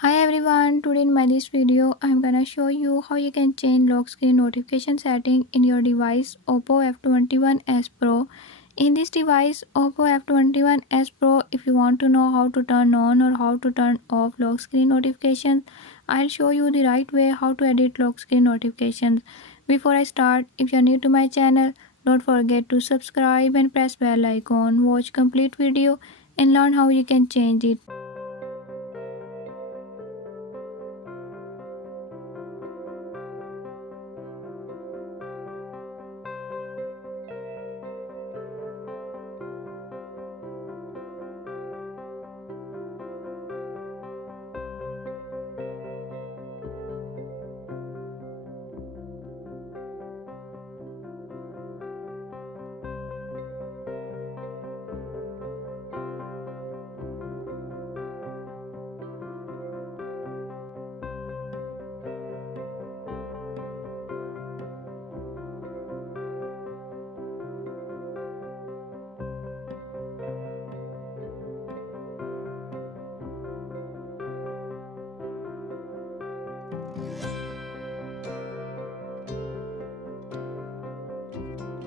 Hi everyone, today in my this video I'm gonna show you how you can change lock screen notification setting in your device Oppo F21s Pro. In this device Oppo F21s Pro, if you want to know how to turn on or how to turn off lock screen notifications, I'll show you the right way how to edit lock screen notifications. Before I start, if you're new to my channel, don't forget to subscribe and press bell icon, watch complete video and learn how you can change it.